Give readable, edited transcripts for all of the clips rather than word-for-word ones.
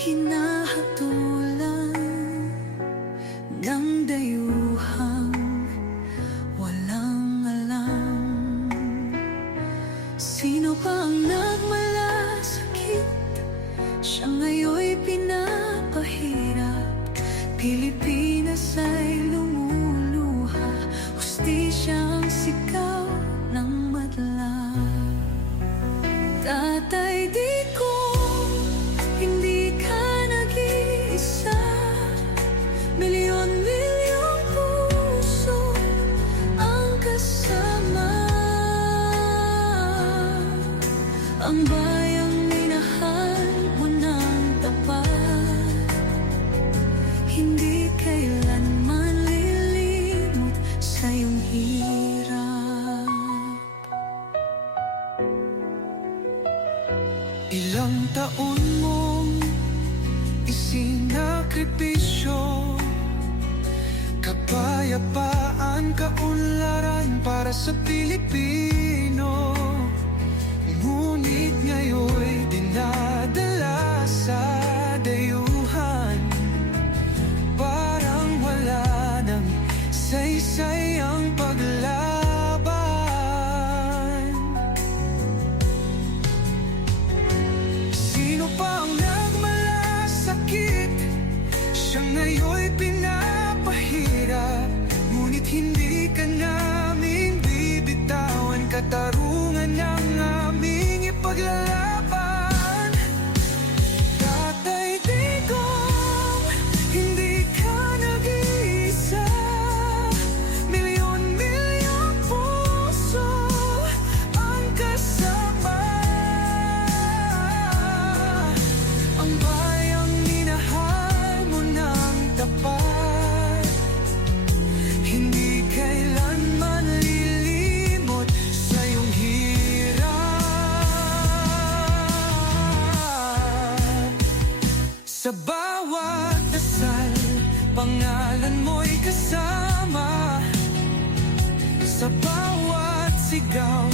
hinahatulan ng dayuhang walang alam. Sino pa ang nagmalasakit? Siya ngayon'y pinapahirap. Pilipinas ay lumuluha, hustisya ang sigaw ng madla. Tatay, di ko hindi ka nag-iisa. Milyon-milyong puso ang kasama. Ang bayang minahal mo ng tapat, hindi kailanman lilimot sa iyong hirap. Ilang taon mong isinakripisyo, kapayapaan, kaunlaran para sa Pilipino. Ngunit ngayon'y dinadala sa dayuhan, parang wala nang saysay ang paglaban. Sino pa ang nagmalasakit? Siya ngayon'y pinapahirap. Ngunit hindi ka naming bibitawan, katarungan ng aming ipaglalaban. Tatay, Digong, hindi ka nag-iisa. Milyon-milyong puso ang kasama. Ang bayang minahal mo ng tapat, hindi kailanman lilimot sa iyong hirap. Sa bawat dasal, pangalan mo'y kasama. Sa bawat sigaw,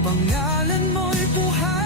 pangalan mo'y buhay.